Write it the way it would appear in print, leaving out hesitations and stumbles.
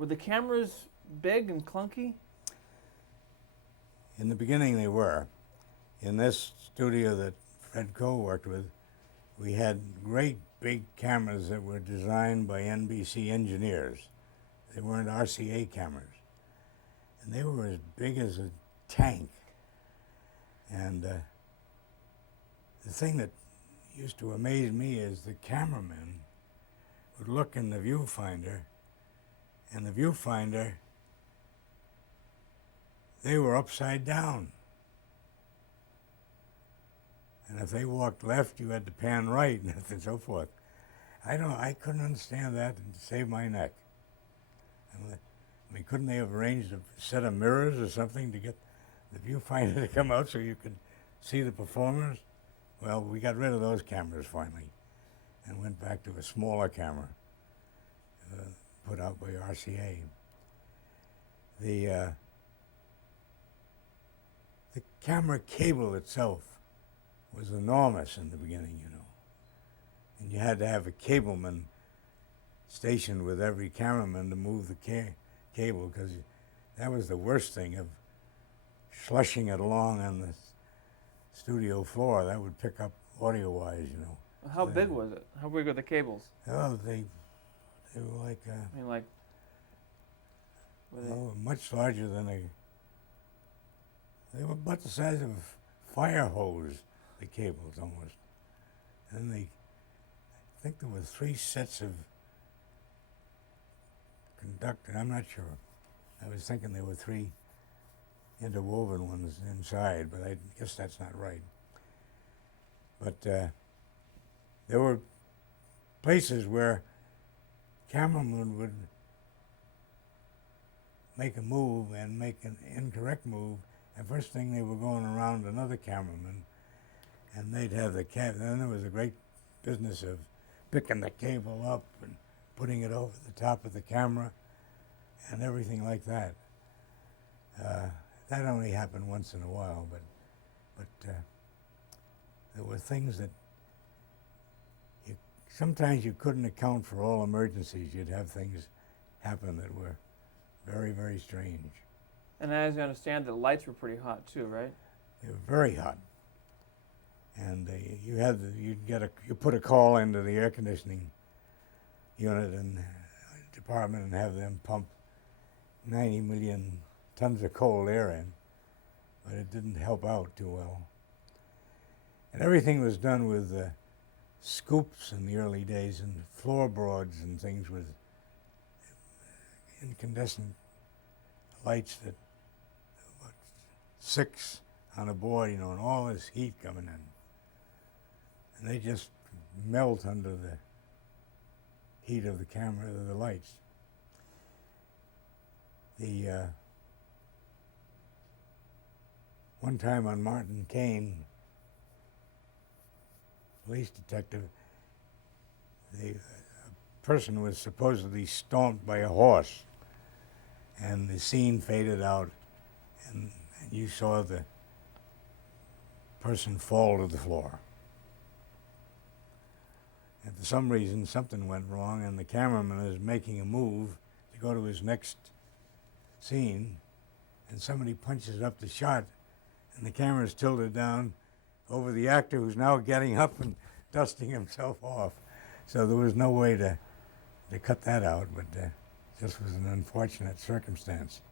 Were the cameras big and clunky? In the beginning they were. In this studio that Fred Coe worked with, we had great big cameras that were designed by NBC engineers. They weren't RCA cameras. And they were as big as a tank. And the thing that used to amaze me is the cameraman would look in the viewfinder, and the viewfinder, they were upside down. And if they walked left, you had to pan right, and so forth. I couldn't understand that and save my neck. I mean, couldn't they have arranged a set of mirrors or something to get the viewfinder to come out so you could see the performers? Well, we got rid of those cameras finally and went back to a smaller camera put out by RCA. The camera cable itself was enormous in the beginning, you know. And you had to have a cableman stationed with every cameraman to move the cable, because that was the worst thing, of slushing it along on the studio floor. That would pick up audio-wise, you know. How big was it? How big were the cables? Oh, they were like, I mean, like, much larger than they were about the size of a fire hose, the cables almost. And I think there were 3 sets of conductor. I'm not sure. I was thinking there were 3 interwoven ones inside, but I guess that's not right. But there were places where cameramen would make a move and make an incorrect move, and first thing they were going around another cameraman, and they'd have the then there was a great business of picking the cable up and putting it over the top of the camera and everything like that. That only happened once in a while, but there were things that sometimes you couldn't account for all emergencies. You'd have things happen that were very, very strange. and as I understand, the lights were pretty hot too, right? They were very hot. And you put a call into the air conditioning unit and department and have them pump 90 million tons of cold air in, but it didn't help out too well. And everything was done with scoops in the early days and floorboards and things with incandescent lights that about 6 on a board, you know, and all this heat coming in. And they just melt under the heat of the camera, of the lights. One time on Martin Kane, police detective, a person was supposedly stomped by a horse, and the scene faded out, and you saw the person fall to the floor. And for some reason, something went wrong, and the cameraman is making a move to go to his next scene, and somebody punches up the shot, and the camera is tilted down over the actor, who's now getting up and dusting himself off. So there was no way to cut that out, but this was an unfortunate circumstance.